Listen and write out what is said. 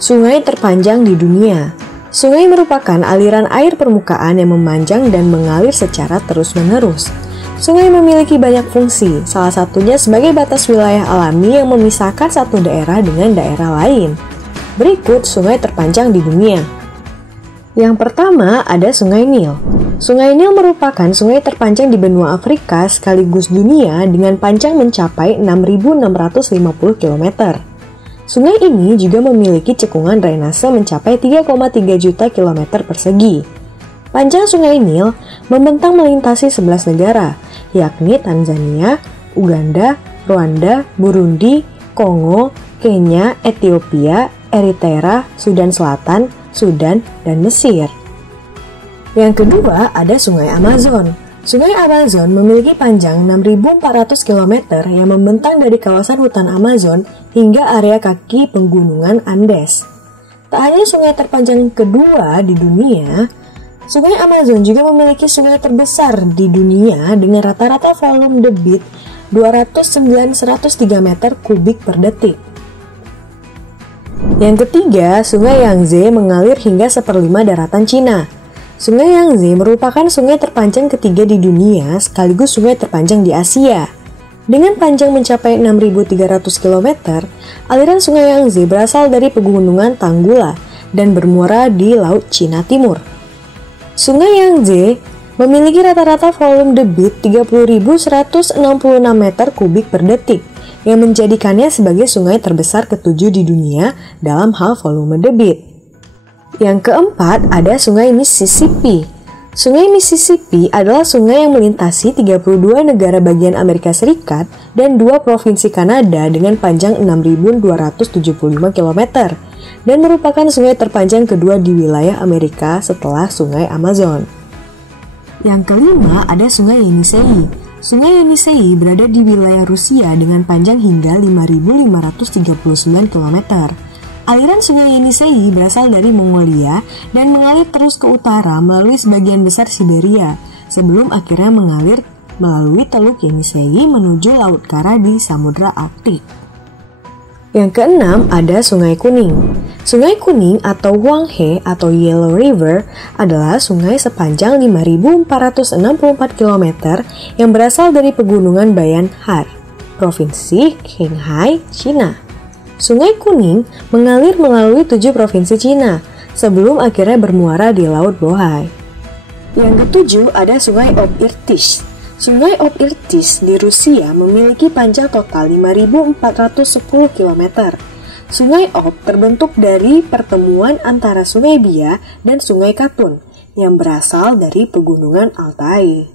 Sungai terpanjang di dunia. Sungai merupakan aliran air permukaan yang memanjang dan mengalir secara terus-menerus. Sungai memiliki banyak fungsi, salah satunya sebagai batas wilayah alami yang memisahkan satu daerah dengan daerah lain. Berikut sungai terpanjang di dunia. Yang pertama ada Sungai Nil. Sungai Nil merupakan sungai terpanjang di benua Afrika sekaligus dunia dengan panjang mencapai 6.650 km. Sungai ini juga memiliki cekungan drainase mencapai 3,3 juta kilometer persegi. Panjang Sungai Nil membentang melintasi 11 negara, yakni Tanzania, Uganda, Rwanda, Burundi, Kongo, Kenya, Ethiopia, Eritrea, Sudan Selatan, Sudan, dan Mesir. Yang kedua ada Sungai Amazon. Sungai Amazon memiliki panjang 6.400 km yang membentang dari kawasan hutan Amazon hingga area kaki penggunungan Andes. Tak hanya sungai terpanjang kedua di dunia, Sungai Amazon juga memiliki sungai terbesar di dunia dengan rata-rata volume debit 209.103 meter kubik per detik. Yang ketiga, Sungai Yangtze mengalir hingga 1/5 daratan Cina. Sungai Yangtze merupakan sungai terpanjang ketiga di dunia sekaligus sungai terpanjang di Asia. Dengan panjang mencapai 6.300 km, aliran Sungai Yangtze berasal dari pegunungan Tanggula dan bermuara di Laut Cina Timur. Sungai Yangtze memiliki rata-rata volume debit 30.166 meter kubik per detik, yang menjadikannya sebagai sungai terbesar ketujuh di dunia dalam hal volume debit. Yang keempat ada Sungai Mississippi. Sungai Mississippi adalah sungai yang melintasi 32 negara bagian Amerika Serikat dan 2 provinsi Kanada dengan panjang 6.275 km dan merupakan sungai terpanjang kedua di wilayah Amerika setelah Sungai Amazon. Yang kelima ada Sungai Yenisei. Sungai Yenisei berada di wilayah Rusia dengan panjang hingga 5.539 km. Aliran Sungai Yenisei berasal dari Mongolia dan mengalir terus ke utara melalui sebagian besar Siberia, sebelum akhirnya mengalir melalui Teluk Yenisei menuju Laut Kara di Samudra Arktik. Yang keenam ada Sungai Kuning. Sungai Kuning atau Huanghe atau Yellow River adalah sungai sepanjang 5.464 km yang berasal dari pegunungan Bayan Har, Provinsi Qinghai, Cina. Sungai Kuning mengalir melalui 7 provinsi Cina sebelum akhirnya bermuara di Laut Bohai. Yang ketujuh ada Sungai Ob Irtysh. Sungai Ob Irtysh di Rusia memiliki panjang total 5.410 km. Sungai Ob terbentuk dari pertemuan antara Sungai Bia dan Sungai Katun yang berasal dari pegunungan Altai.